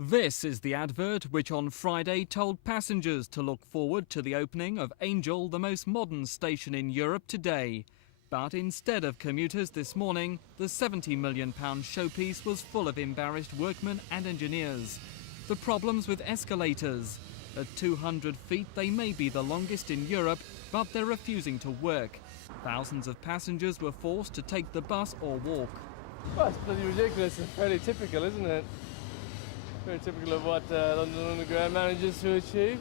This is the advert which on Friday told passengers to look forward to the opening of Angel, the most modern station in Europe today. But instead of commuters this morning, the £70 million showpiece was full of embarrassed workmen and engineers. The problems with escalators. At 200 feet they may be the longest in Europe, but they're refusing to work. Thousands of passengers were forced to take the bus or walk. Well, it's bloody ridiculous. It's fairly typical, isn't it? Very typical of what London Underground manages to achieve.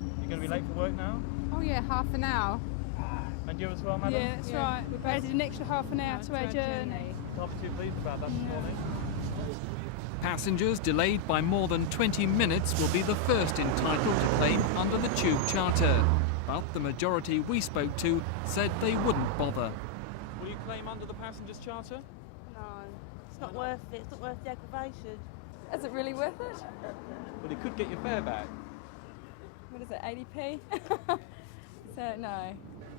You're going to be late for work now? Oh yeah, half an hour. And you as well, madam? Yeah, that's right. We've added an extra half an hour to our journey. Not too pleased about that this morning. Passengers delayed by more than 20 minutes will be the first entitled to claim under the Tube Charter. But the majority we spoke to said they wouldn't bother. Will you claim under the Passengers Charter? No, it's not worth it. It's not worth the aggravation. Is it really worth it? Well, it could get your fare back. What is it, 80p? So no,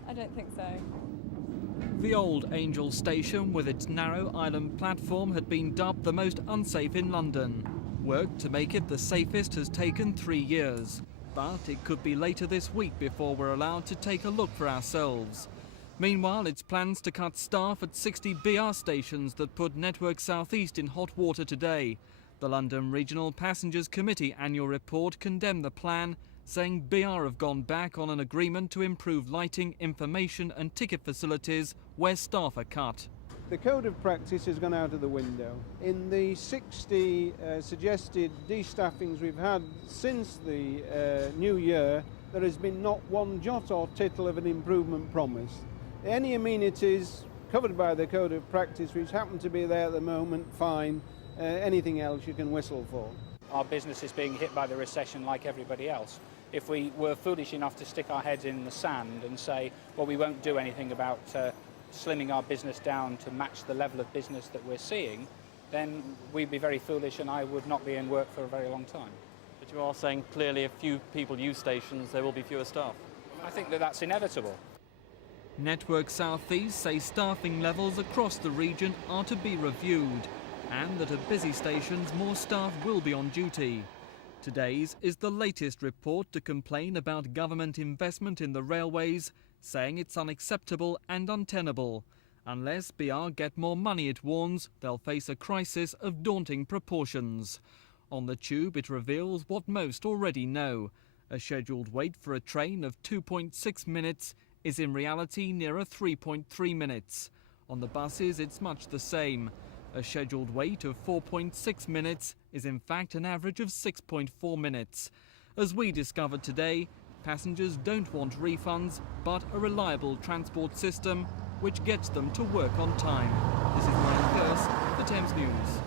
I don't think so. The old Angel station with its narrow island platform had been dubbed the most unsafe in London. Work to make it the safest has taken 3 years. But it could be later this week before we're allowed to take a look for ourselves. Meanwhile, it's plans to cut staff at 60 BR stations that put Network South East in hot water today. The London Regional Passengers Committee annual report condemned the plan, saying BR have gone back on an agreement to improve lighting, information and ticket facilities where staff are cut. The code of practice has gone out of the window. In the 60 suggested destaffings we've had since the new year, there has been not one jot or tittle of an improvement promised. Any amenities covered by the code of practice which happen to be there at the moment, fine. Anything else you can whistle for. Our business is being hit by the recession like everybody else. If we were foolish enough to stick our heads in the sand and say, well, we won't do anything about slimming our business down to match the level of business that we're seeing, then we'd be very foolish and I would not be in work for a very long time. But you are saying clearly if few people use stations, there will be fewer staff. I think that that's inevitable. Network South East say staffing levels across the region are to be reviewed, and that at busy stations more staff will be on duty. Today's is the latest report to complain about government investment in the railways, saying it's unacceptable and untenable. Unless BR get more money, it warns, they'll face a crisis of daunting proportions. On the Tube it reveals what most already know. A scheduled wait for a train of 2.6 minutes is in reality nearer 3.3 minutes. On the buses it's much the same. A scheduled wait of 4.6 minutes is in fact an average of 6.4 minutes. As we discovered today, passengers don't want refunds, but a reliable transport system which gets them to work on time. This is Ryan Curse, the Thames News.